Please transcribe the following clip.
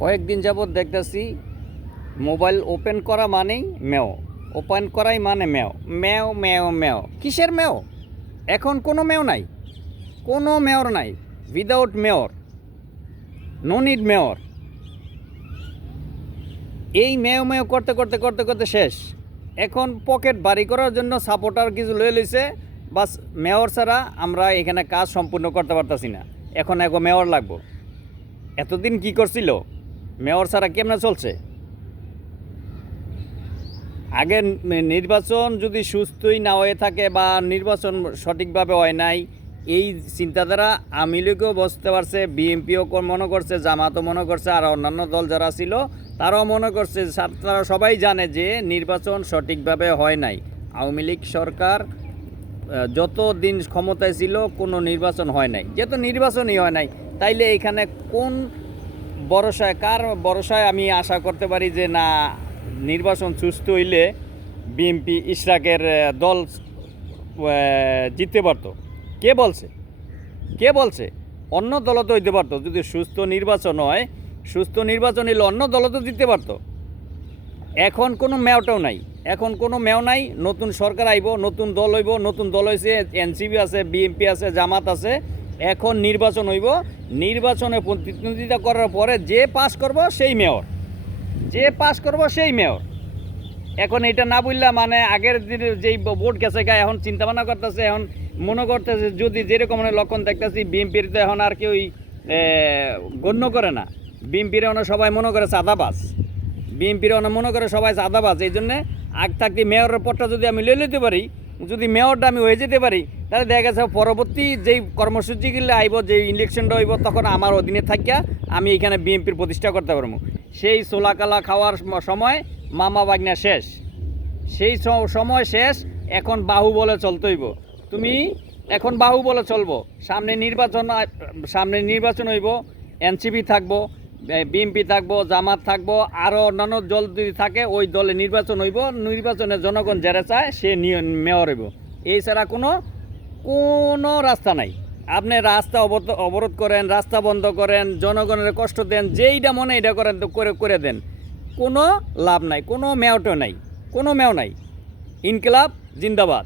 কয়েকদিন যাবৎ দেখতেছি মোবাইল ওপেন করা মানেই মেও, ওপেন করাই মানে মেও মেও মেও মেও। কিসের মেও? এখন কোনো মেও নাই, কোনো মেয়র নাই। Without mayor, no need mayor. এই মেও মেও করতে করতে করতে করতে শেষ। এখন পকেট বাড়ি করার জন্য সাপোর্টার কিছু লয়ে লইছে, বাস মেয়র ছাড়া আমরা এখানে কাজ সম্পূর্ণ করতে পারতাছি না। এখন মেয়র লাগবো। এতদিন কি করছিল? মেয়র ছাড়া কেমনে চলছে? আগে নির্বাচন যদি সুস্থই না হয়ে থাকে বা নির্বাচন সঠিকভাবে হয় নাই, এই চিন্তাধারা আওয়ামী লীগও বুঝতে পারছে, বিএনপিও মনে করছে, জামাতও মনে করছে, আর অন্যান্য দল যারা ছিল তারাও মনে করছে। তারা সবাই জানে যে নির্বাচন সঠিকভাবে হয় নাই। আওয়ামী লীগ সরকার যত দিন ক্ষমতায় ছিল কোনো নির্বাচন হয় নাই। যেহেতু নির্বাচনই হয় নাই, তাইলে এখানে কোন ভরসায়, কার ভরসায় আমি আশা করতে পারি যে না নির্বাচন সুস্থ হইলে বিএনপি ইশরাকের দল জিততে পারতো? কে বলছে? কে বলছে? অন্য দলও তো হইতে পারতো। যদি সুস্থ নির্বাচন হয়, সুস্থ নির্বাচন হইলে অন্য দলও তো জিততে পারতো। এখন কোনো মেয়টাও নাই, এখন কোনো মেয় নাই। নতুন সরকার আইব, নতুন দল হইব, নতুন দল হয়েছে, এনসিপি আছে, বিএনপি আছে, জামাত আছে। এখন নির্বাচন হইব, নির্বাচনে প্রতিদ্বন্দ্বিতা করার পরে যে পাস করব সেই মেয়র, যে পাস করব সেই মেয়র। এখন এটা না বললে মানে আগের দিনের যেই ভোট গেছে গা, এখন চিন্তা ভাবনা করতেছে, এখন মনে করতেছে যদি যেরকম লক্ষণ দেখতেছি বিএনপির তো এখন আর কেউই গণ্য করে না। বিএনপির সবাই মনে করে চাঁদাবাজ, বিএনপির মনে করে সবাই চাঁদাবাজ। এই জন্যে আগ থাকতে মেয়রের পদটা যদি আমি লয়ে নিতে পারি, যদি মেয়রটা আমি হয়ে যেতে পারি, তাহলে দেখা গেছে পরবর্তী যেই কর্মসূচিগুলো আইব, যেই ইলেকশনটা হইব, তখন আমার অধীনে থাকিয়া আমি এখানে বিএনপির প্রতিষ্ঠা করতে পারবো। সেই সোলাকালা খাওয়ার সময় মামা বাগনা শেষ, সেই সময় শেষ। এখন বাহুবলে চলতে হইব। তুমি এখন বাহুবলে চলবো। সামনে নির্বাচন হইব, এনসিপি থাকবো, বিএনপি থাকবো, জামাত থাকবো, আরও অন্যান্য দল যদি থাকে ওই দলে নির্বাচন হইব। নির্বাচনে জনগণ যারা চায় সে মেয়র হইব। এই ছাড়া কোনো রাস্তা নাই। আপনি রাস্তা অবরোধ করেন, রাস্তা বন্ধ করেন, জনগণের কষ্ট দেন, যেইটা মনে এটা করেন, করে দেন, কোনো লাভ নাই। কোনো মেয়রও নাই, কোনো মেয় নাই। ইনকিলাব জিন্দাবাদ।